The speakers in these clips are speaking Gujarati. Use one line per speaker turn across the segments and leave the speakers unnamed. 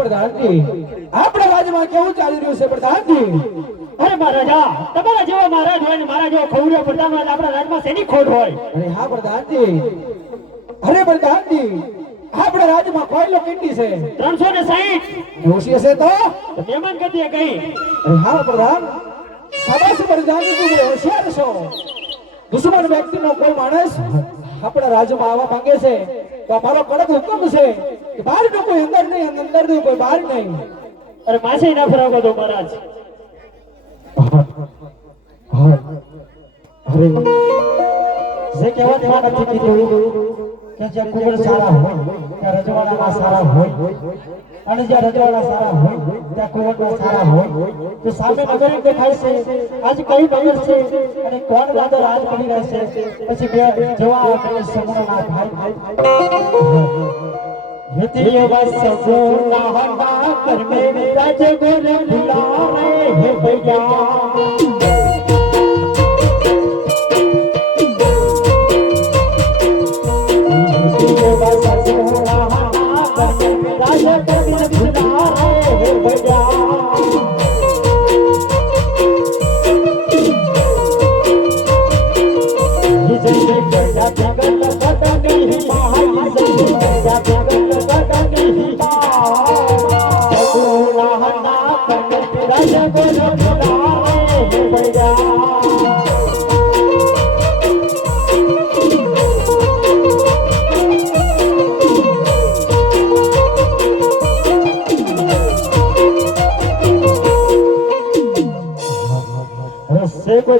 પ્રધાનજી આપણા રાજ્યમાં કેવું ચાલી રહ્યું છે પ્રધાનજી
અરે મહારાજા તમારા જેવો મહારાજ હોય ને મારા જેવો ખવડ્યો પ્રધાન હોય આપણા રાજમાં શેની ખોટ હોય?
અરે હા પ્રધાનજી અરે પ્રધાનજી
આપણા રાજ્યમાં કોયલો કેટલી છે?
ત્રણસો ને સાહીઠ.
જોશી હશે તો?
તો મહેમાન ગતિએ કઈ?
અરે હા પ્રધાન સાબાસ પ્રધાનજી તું હોશિયાર છો. દુશ્મન વ્યક્તિનો કોઈ માણસ આપણા રાજ્યમાં આવવા માંગે છે. તો અમારો કડક હુકમ છે કે બહાર નો કોઈ અંદર નહીં અંદરનું કોઈ બહાર નહીં.
અરે માસે ના ફરાવો તો મહારાજ.
અરે જે કહેવા દેવા નથી કીધું કે જે કુંવર સારા હોય કે રજવાડાના સારા હોય. અને જ્યાં રજવાડા સારા હોય, ત્યાં કુંવરના સારા હોય, તો સામે નગર દેખાય છે. આજ કઈ નગર છે અને કોણ વાદળ રાજ કરી રહેશે? પછી બે જવા કરે સમૂહના ભાઈ. હિતિય બસ ગોર ભુલાવે હે ભૈયા.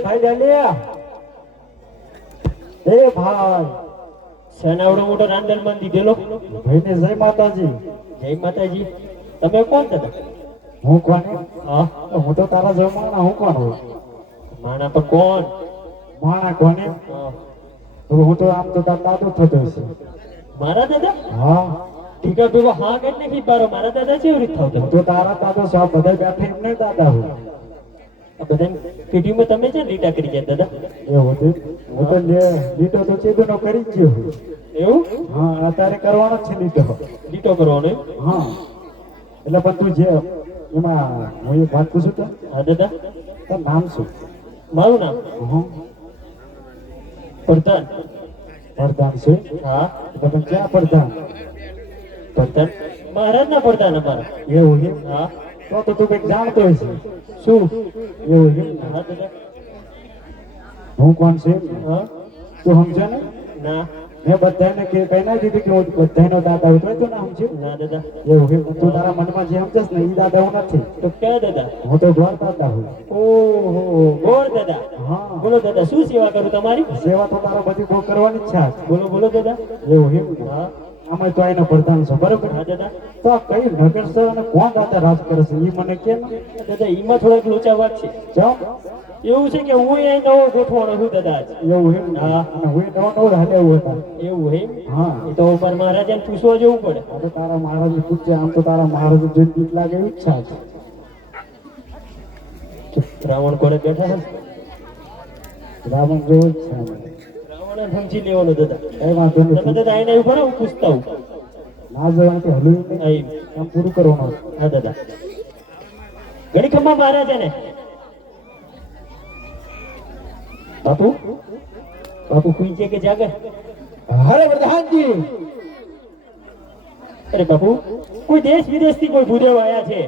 ભાઈ દાંડિયા એ ભાઈ.
સેનાવડો મોટો રાંદલમાં દીધેલો.
ભાઈને જય માતાજી.
જય માતાજી. તમે કોણ દાદા?
હું કોણ
હા.
હું તો તારા જમાના હું કોણ હોય
માણા પર કોણ?
માણા કોને
હા.
તો આમ તો તાર દાદો થતો છે
મારા દાદા?
હા.
ઠીકા ભેગો હા કે નહીં બારો મારા દાદા કેવી રીત
થતો. તો તારા દાદા છો આ બધા બેઠે એમને દાદા હું.
આ બધા પેઢીમાં તમે છે લીટા કરી ગયા દાદા?
એવું છે હું તો લીટો તો ચેદુનો કરી જ ગયો
એવું?
હા અત્યારે કરવાનો છે લીટો.
લીટો કરવાનો
હા. એટલે પણ તું જે એમાં હું એક વાત પૂછું તો
હા દાદા.
તારું નામ શું?
મારું નામ?
હા.
પ્રધાન.
પ્રધાન છે
હા.
તમે ક્યાં પ્રધાન?
પ્રધાન? મહારાજના પ્રધાન અમારા.
એવું છે?
હા.
તો તો તું કંઈક જાણતો હશે
શું
એવું
હા
કોણ છે? તું સમજે ને?
ના.
મેં બધાને કે કહી ના દીધું કે હું બધાનો દાદા ઉતરે તો ના સમજ્યું
ના દાદા.
એવું કે તું તારા મનમાં જે સમજસ ને એ દાદા હું નથી.
તો કે દાદા?
હું તો દ્વાર દાદા હું
ઓહો ગોળ દાદા.
હા.
બોલો દાદા શું સેવા કરું તમારી?
સેવા તો તારા બધી બહુ કરવાની ઈચ્છા
બોલો બોલો દાદા.
એવું કે
હા.
આમાં તો આઈને પ્રધાન છે બરોબર? તો આ કઈ નગર છે અને કોણ દાદા રાજ કરે છે? એ મને કે ને
દાદા ઈમાં થોડાક લોચા વાત છે.
જાઓ.
એવું છે કે હું અહીં નવો ગોઠવાનો છું દાદા
એવું એમ?
હા.
હું નવો નવો હાલે એવું હતા.
એવું એમ?
હા.
એ તો ઉપર મહારાજાને પૂછવા જવું પડે.
તો તારા મહારાજ પૂછે આમ તો તારા મહારાજ જોઈને બીક લાગે એવી ઈચ્છા છે.
રાવણ કોને બેઠા છે?
રાવણ જેવું જ છે.
સમજી લેવાનો દાદા.
કઈ વાંધો
તમે દાદા એને ઊભા રહો હું પૂછતા હું
ના જવાથી હલું નહીં. કામ પૂરું કરવાનું
હા દાદા. ઘડી છે ને. બાપુ? બાપુ કુઈ છે કે જાગે?
હરે પ્રધાનજી.
અરે બાપુ કોઈ દેશ વિદેશથી કોઈ ભૂદેવ આવ્યા છે?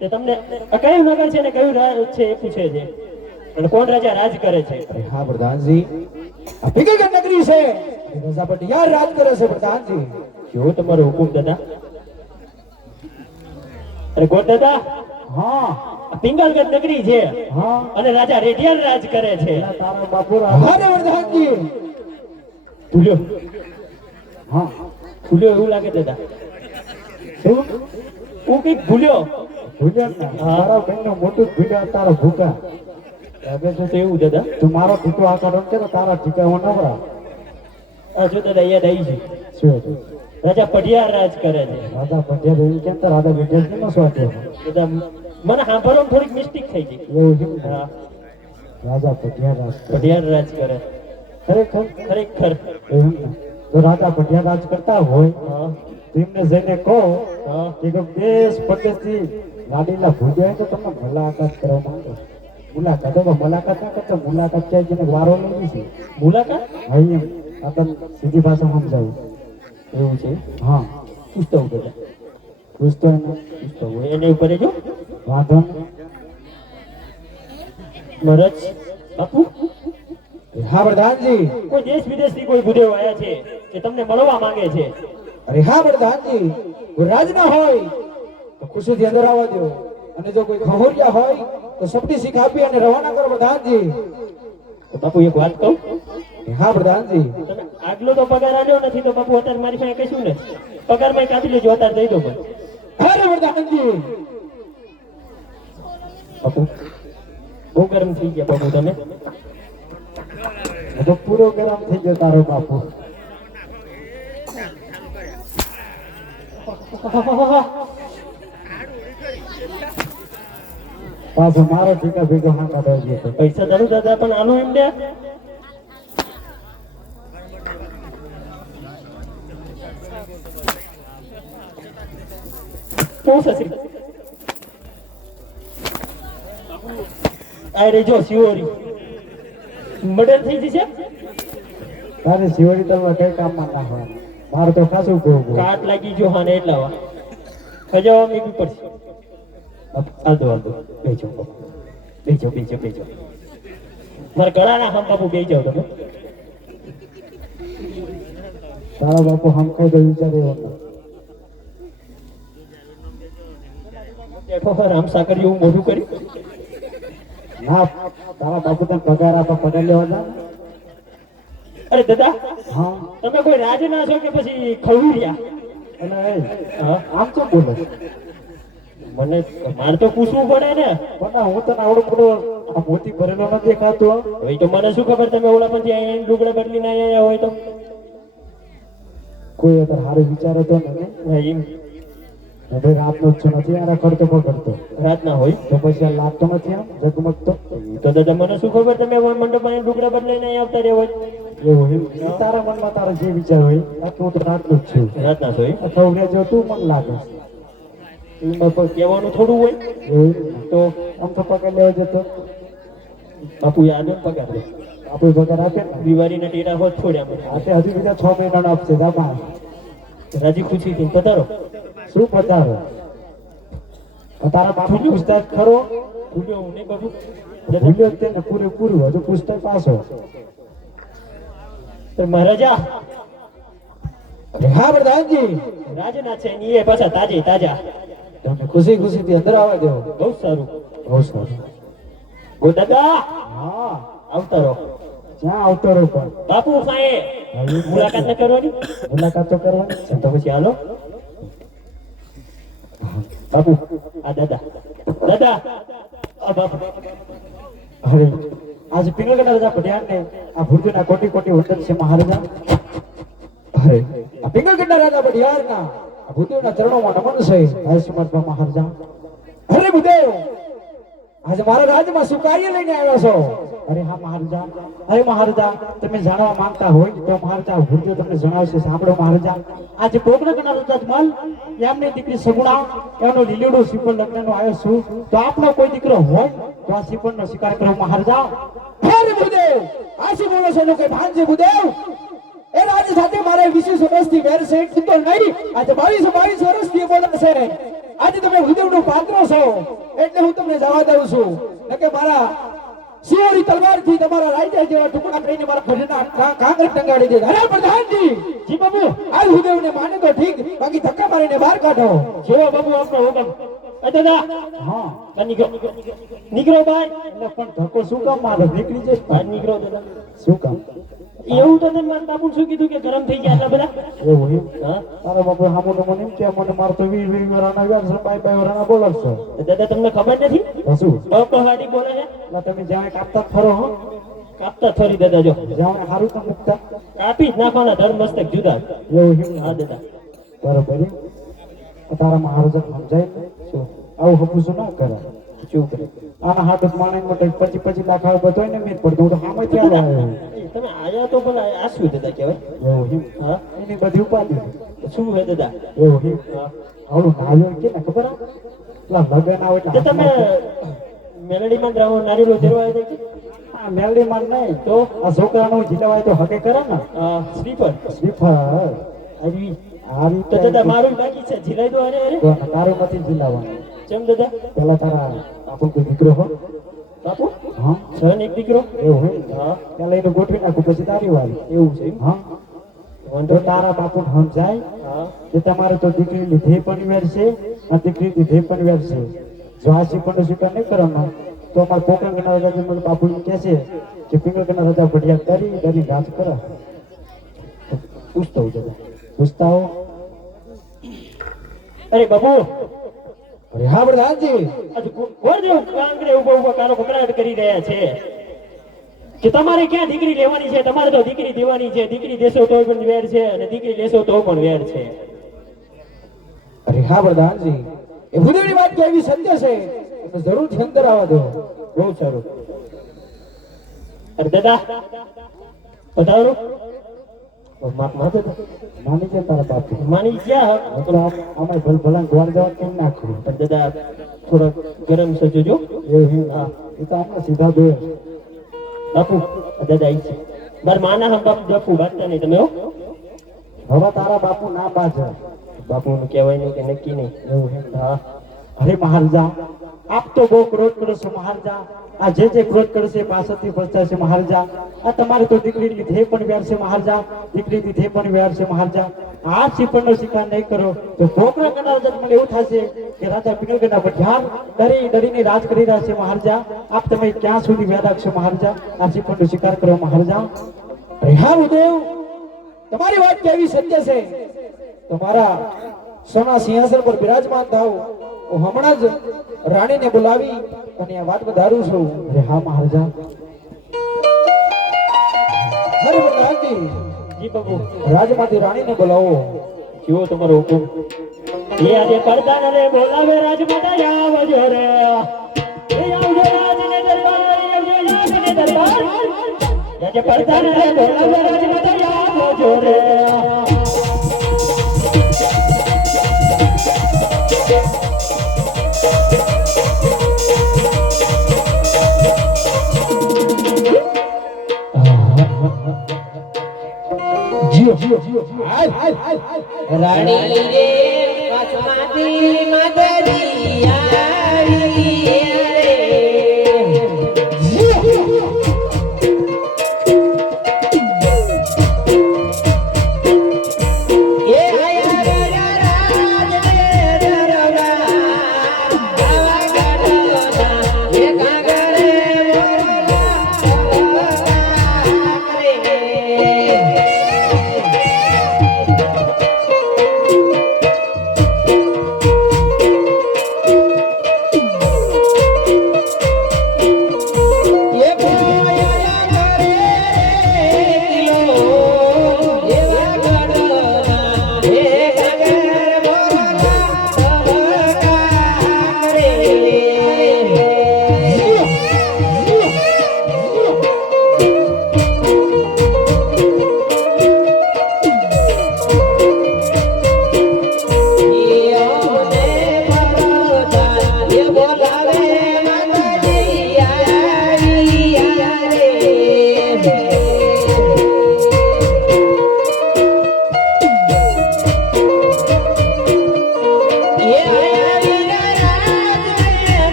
તે તમને કયું નગર છે ને કયું રાજ છે એ પૂછે છે? અને કોણ રાજા રાજ કરે છે?
હા પ્રધાનજી. ભીગલગઢ નગરી છે. રજા યાર રાજ કરે છે પ્રધાનજી.
કેવો તમારો હુકુમ દાદા? અરે ગોટ દાદા?
હા.
પિંગલગઢ નગરી છે.
હા.
અને રાજા રેઢિયાલ રાજ કરે છે.
તારા બાપુ હરે પ્રધાનજી
ભૂલ્યો.
હા.
ભૂલ્યો એવું લાગે દાદા.
શું
હું કંઈક ભૂલ્યો.
ભૂલ્યો જ ના તારા મોટું ભૂલ્યો તારો ભૂકા.
લાગે છે તો એવું દાદા.
તું મારો ટીકો આકાર રમશે તારા ટીકા હું નવરા.
આ દાદા યાદ આવી છે.
શું?
રાજા પઢિયાર રાજ કરે છે.
રાજા પંડ્યા દેવી કેમ તો રાજા
દાદા મને સાંભળવામાં થોડીક મિસ્ટેક થઈ ગઈ.
એવું છે?
હા.
રાજા પંડ્યા રાજ
પઢિયાર રાજ કરે.
ખરેખર?
ખરેખર.
એમ. રાજા પંડ્યા રાજ કરતા હોય
હા.
તો જઈને કહો કે દેશ પરદેશથી ગાડીલા ભૂજ્યા હોય તો તમને આકાશ કરવા માંગો મુલાકાત. હવે મુલાકાત ના કરતો મુલાકાત ક્યાંય જેને વારો નથી છે.
મુલાકાત?
હા એમ આ તને સીધી ભાષામાં સમજાવું.
એવું છે?
હા.
પુસ્તક બધા પુસ્તક પુસ્તક એને ઉપર જો
વાંધો
મરજ. બાપુ?
હા પ્રધાનજી.
કોઈ દેશ વિદેશથી કોઈ ભૂદેવ આવ્યા છે કે તમને મળવા માંગે છે?
અરે હા પ્રધાનજી. રાજના હોય તો ખુશીથી અંદર આવવા દો અને જો કોઈ ખહોરિયા હોય તો સપની શીખ આપી અને રવાના કરો પ્રધાનજી.
તો બાપુ એક વાત કહું?
હા પ્રધાનજી.
તમે આગલો તો પગાર આવ્યો નથી તો બાપુ અત્યારે મારી પાસે કશું ને પગારમાં કાપી લેજો અત્યારે દઈ દો પણ
અરે પ્રધાનજી.
બાપુ બહુ ગરમ થઈ ગયા બાપુ તમે.
તો પૂરો ગરમ થઈ ગયો તારો બાપુ. પાછો મારો ટીકા ભેગો હા કાઢવા છે.
પૈસા તારું દાદા પણ આનો એમ દે શું થશે? આ રે જો શિવોરી. મર્ડર થઈ જશે?
તારે શિવરી તલવાર કઈ કામમાં ના હોય. મારે તો ખાસું
કાટ લાગી ગયો હા ને એટલા વા ખજાવા મીઠું પડશે હાલતો હાલતો બેજો બેજો બેજો બેજો મારા ગળાના હમ બાપુ બેજો તમે
તારા બાપુ હમકો દે વિચાર્યો હતો
બેઠો રામ સાકર જેવું મોઢું કરી
ના બાપુ તને પગાર આપવા પગાર
અરે દાદા
હા
તમે કોઈ રાજ ના છો કે પછી ખવડ્યા
અને એ,
હા
આમ તો બોલો
મને મારે તો પૂછવું પડે ને.
પણ હું તને આવડો પૂરો આ મોતી ભરેલો નથી દેખાતો.
હોય તો મને શું ખબર તમે ઓલા પછી અહીંયા ડુગડા બદલીને આવ્યા હોય તો?
કોઈ અત્યારે સારું વિચારે તો નથી
હા, એમ.
હવે રાતનો જ છો નથી આ કરતો પકડતો
રાત ના હોય?
તો પછી આ લાગતો નથી આમ ઝગમગતો?
તો દાદા મને શું ખબર તમે મંડપ અહીંયા ડુગડા બદલાઈને અહીંયા આવતા રહ્યા હોય?
એવું તારા મનમાં તારો જે વિચાર હોય હું તો રાતનો જ છું.
રાત ના હોય?
અથવા જો તું મન લાગે.
એમાં પણ કહેવાનું થોડું હોય? તો
આમ તો પગાર લેવા જતો.
બાપુ યાદ પગાર દે
આપણે પગાર આપે ને?
દિવાળીના ટેટા હોત છોડ્યા મને
આતે હજી બીજા છ મહિનાનો આપશે
રાજી ખુશી થી પધારો.
શું પધારો? તારા બાપુ ની ઉસ્તાદ ખરો?
ભૂલ્યો હું નહીં બાપુ
ભૂલ્યો જ તે ને પૂરેપૂરું. હજુ પુસ્તક પાછો.
તો મહારાજા.
હા પ્રધાનજી
રાજના છે એ પાછા તાજી તાજા.
તમને ખુશી ખુશી થી અંદર આવવા દેવો.
બહુ સારું.
બહુ સારું.
ગો દાદા!
હા.
આવતા રહો
જ્યાં આવતો રહો પણ
બાપુ સાહેબ મુલાકાત ન કરવાની?
મુલાકાત તો કરવાની છે.
તો પછી હાલો. બાપુ આ દાદા. દાદા! આ બાપુ.
અરે આજે પિંગલગઢ રાજા પઢિયારને આ ભુરજીના કોટી કોટી હોટલ છે મહારાજા. અરે આ પિંગલગઢ રાજા પઢિયારના આ ભૂદેવના ચરણોમાં નમન છે. હરે સુમતમાં મહારાજા. ભૂદેવ! આજે મારા રાજમાં શું કાર્ય લઈને આવ્યા છો? અરે હા, મહારાજા. અરે મહારાજા, તમે જાણવા માંગતા હોય તો મહારાજા, ભૂદેવ તમને જણાવશે. સાંભળો મહારાજા. આજે પોગનગરના રાજમલ એમની દીકરી સગુણા, એમનો લીલેડો શ્રીફળ લગ્નનો આવ્યો છું. તો આપનો કોઈ દીકરો હોય તો આ શ્રીફળનો શિકાર કરો, મહારાજા. અરે ભૂદેવ! આ શું બોલો છો? લોકો ભાનજી ભૂદેવ? એ રાજ સાથે મારે વીસીસ વર્ષથી વેર છે તો નહીં. આજે બાવીસ બાવીસ વર્ષથી બોલા છે. આજે તમે ભૂદેવનું પાત્ર છો. એટલે હું તમને જવા દઉં છું. કે મારા શિવરી તલવારથી તમારા રાજા જેવા ટુકડા કરીને મારા ભજના કા- કાંગર ટંગાડી દે. અરે પ્રધાનજી!
જી બાબુ
આ ભૂદેવને માને તો ઠીક. બાકી ધક્કા મારીને બહાર કાઢો.
જેવો બાબુ આપનો હુકમ. દાદા!
હા.
નીકળો. નીકળો
એટલે પણ ધક્કો શું કામ મારો? નીકળી જઈશ
ભાઈ નીકળો દાદા.
શું કામ?
એવું તો તમે મારા બાપુ શું કીધું કે ગરમ થઈ ગયા આટલા બધા?
એવું એમ?
હા?
તારા બાપુ હામું તો મને એમ કે મને મારતો વીર વીર વરાના વ્યાર છે બાય બાય વરાના બોલશો
તો દાદા તમને ખબર નથી?
શું?
બોલે છે?
એટલે તમે જ્યાં કાપતા ફરો હો.
કાપતા ફરી દાદા જો.
જ્યાં હારું મુકતા
કાપી જ નાખવાના ધર્મ મસ્તક જુદા.
એવું એમ?
હા દાદા.
બરોબર? તારા મહારાજા સમજાય આવું હપું શું ના કરે. આના હાથ જ માણે મોટે પછી પછી લાખ આવે બધો ને મેં પડતું હું તો સામે ત્યાં લાવ્યો
તમે આયા તો ભલા આ શું દાદા કહેવાય?
એવું એમ.
હા?
એની બધી ઉપાધિ.
શું હે દાદા?
ઓ હિમ
હા.
આવડું નાળિયેર કે ને ખબર આ? લગન આવે એટલે
તમે મેલડીમાં દ્રાવણ નારિયેળ ધરવા હતા કે?
આ મેલડીમાં નહીં. તો? આ છોકરાનું જીલાવાય તો હકે કરે ને.
સ્લીપર.
સ્લીપર.
આવી.
આવી
તો દાદા મારું બાકી છે જીલાઈ દો અરે અરે
તારું નથી જીલાવાનું.
ચમ દાદા?
પેલા તારા બાપુ કોઈ દીકરો હો.
બાપુ?
હા.
સન એક દીકરો?
એવું હોય
હા.
પેલા એને ગોઠવી નાખું પછી તારી વાળી
એવું છે?
હા.
વાંધો
તો તારા બાપુ સમજાય કે તમારે તો દીકરી લીધે પણ વેર છે અને દીકરી દીધે પણ વેર છે. જો આ શીખવાનો સ્વીકાર નહીં કરવાના. તો અમારા કોકરંગના રાજા મને બાપુ કહે છે કે પિંગળગઢના રાજા ભડિયા કરી ડરી ઘાસ કરે. પૂછતા પૂછતો હોય પૂછતા હો.
અરે બાપુ
અરે હા પ્રધાનજી
કો- કોણ જેવું કાંકરે ઊભા ઊભો કાનો કકડાટ કરી રહ્યા છે? કે તમારે ક્યાં દીકરી લેવાની છે? તમારે તો દીકરી દેવાની છે. દીકરી દેશો તો પણ વેર છે અને દીકરી લેશો તો પણ વેર છે.
અરે હા પ્રધાનજી એ ભૂદેવની વાત કેવી સત્ય છે. જરૂર જરૂરથી અંદર આવવા દો. બહુ સારું.
અરે દાદા પધારો મા- માથે
માની છે તારા બાપુ
માની ક્યાં
આમ- આમાં ભલ ભલા ગોળ જવા કેમ નાખું
પણ દાદા થોડોક ગરમ સજજો
એ હા એ તો આપણે સીધા બે.
બાપુ દાદા અહીં છે. મારા માના હમ બાપુ બાપુ બાંધતા નહીં તમે હો.
હવે તારા બાપુ ના બાજ
બાપુનું કહેવાય નહીં કે નક્કી નહીં.
એવું હે.
હા
મહારાજા, આપ તો બહુ ક્રોધ કરો છો મહારાજા. આ જે જે ક્રોધ કરશે પાછળથી પછતાશે મહારાજા. આ તમારે તો દીકરી લીધે પણ વ્યાર છે મહારાજા. દીકરી લીધે પણ વ્યાર છે મહારાજા. આ શિપણનો શિકાર નહીં કરો. તો ભોગરા કરનાર મને એવું થશે કે રાજા પિનલગઢના પઠાર ડરી ડરીને રાજ કરી રહ્યા છે મહારાજા. આપ તમે ક્યાં સુધી વ્યાર રાખશો મહારાજા? આ શિપણનો શિકાર કરો મહારાજા. હા ઉદેવ, તમારી વાત કેવી સત્ય છે? તમારા સોના સિંહાસન પર બિરાજમાન થાવ હમણાં જ રાણીને બોલાવી અને આ વાત વધારું છું. અરે હા, મહારાજા. હરે પ્રધાનજી
જી બાબુ.
રાજમાંથી રાણીને બોલાવો.
જુઓ તમારો હુકુમ? એ આજે પડદાન રે બોલાવે રાજમાતા આવજો રે. એ આવજો રાજને દરબાર આવજો, રાજને દરબાર. આજે પડદાન રે બોલાવે રાજમાતા આવજો રે.
રાણી રે કચ્છમાંથી મદરી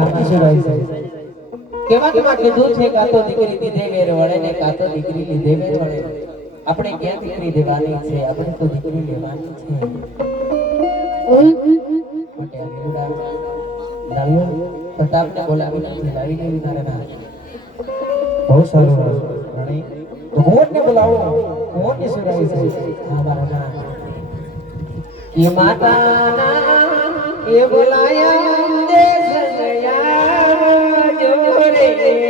અને હાથી છે
કેવા કેવા કીધું છે કાં તો દીકરી દીધે વેર વળે ને કાતો દીકરી લીધે વેર વળે? આપણે ક્યાં દીકરી દેવાની છે? આપણે તો દીકરી લેવાની છે. માટે લાવી મારે
બહુ સારું રાણી.
મારા Amen.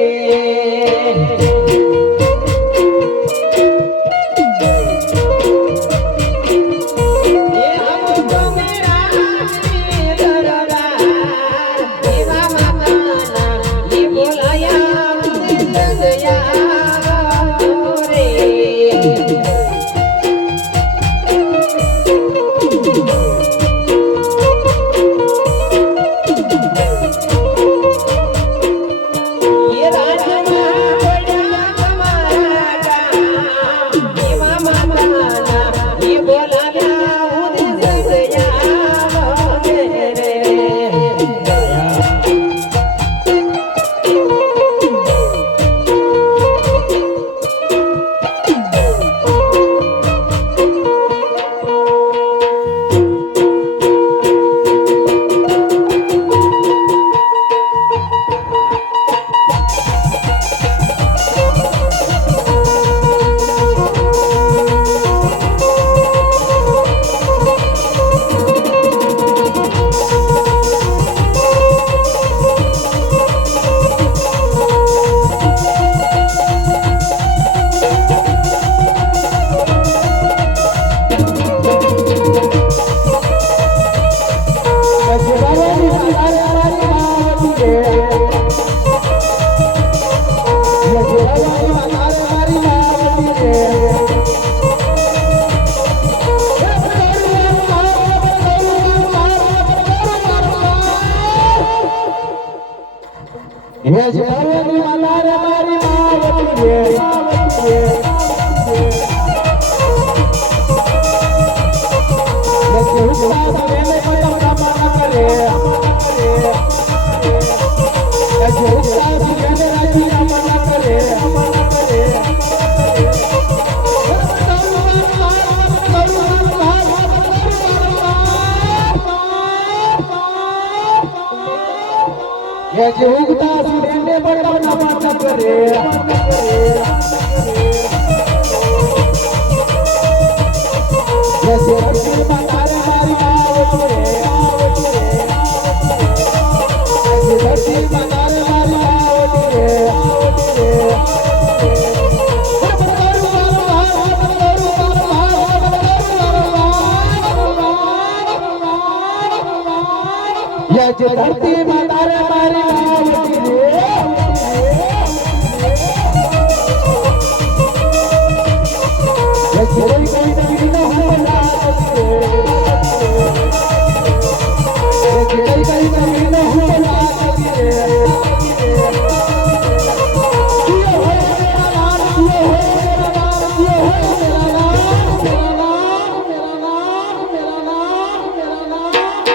ये जुगता सुरने पर बना पाता करे ये
सुरने बतारे मारी आओ करे ये सुरने बतारे मारी आओ करे ये धरती माता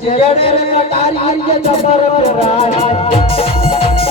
જેડે ને કટારી કે
જબર પુરાણ.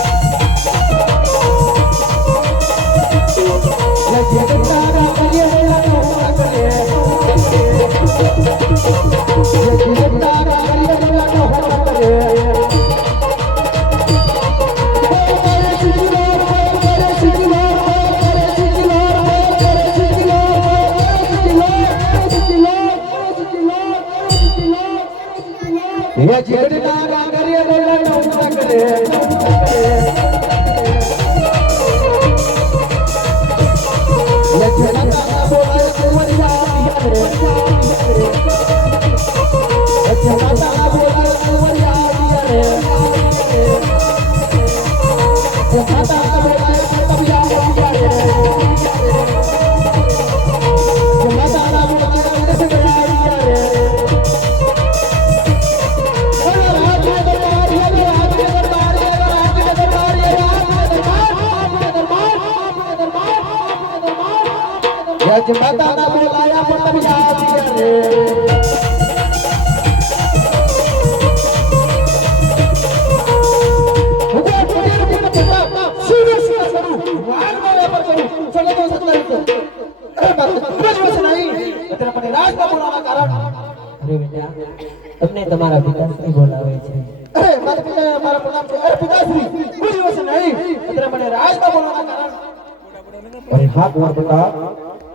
તમને તમારા પિતા બોલાવે છે
અરે મારા પિતા મારા પ્રણામ છે અરે પિતાશ્રી કોઈ દિવસ નહીં અત્યારે મને રાજમાં બોલાવવાના કારણ અરે હા કુંવર પ્રતાપ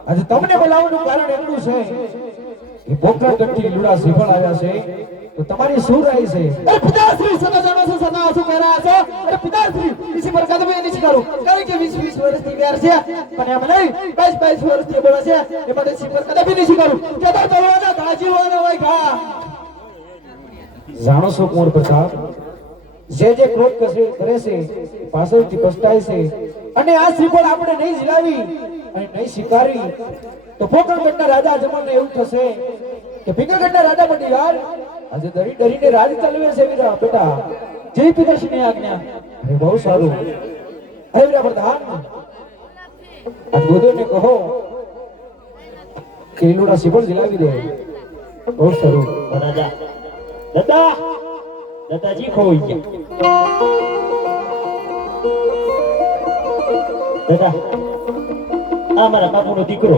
આજે તમને બોલાવવાનું કારણ એટલું છે કે પોખરાગઢથી લુડા શ્રીફળ આવ્યા છે તો તમારી શું રાય છે? અરે પિતાશ્રી સદા જાણો છો સદા કહી રહ્યા છો? અરે પિતાશ્રી ઇસી પર કદમ એ નથી કરો? કારણ કે 20 20 વર્ષથી વ્યાર છે? પણ એમ નહીં 22 22 વર્ષથી બોલા છે એ માટે ઇસી પર કદમ નથી કરું. કે તો તળવાના ગાજી હોવાના હોય ઘા. જાણો છો કુંવર પ્રતાપ જે જે ક્રોધ કરે છે પાછળથી પસ્તાય છે અને આ શ્રીફળ આપણે નહીં જીલાવી. નહીં સ્વીકારી. તો પોકરગઢના રાજા જમાને એવું થશે કે ભીગરગઢના રાજા બની યાર. આજે ડરી ડરીને રાજ ચાલવે છે વિરા, બેટા. જય પિતાશ્રીની આજ્ઞા. અરે બહુ સારું. અરે વિરા પ્રધાન. ગોદોને કહો કે લીલોડા શ્રીફળ જીલાવી દે. બહુ સારું.
રાજા, દાદા, દાદાજી ખોઈ ગયા. દાદા આ મારા બાપુનો દીકરો.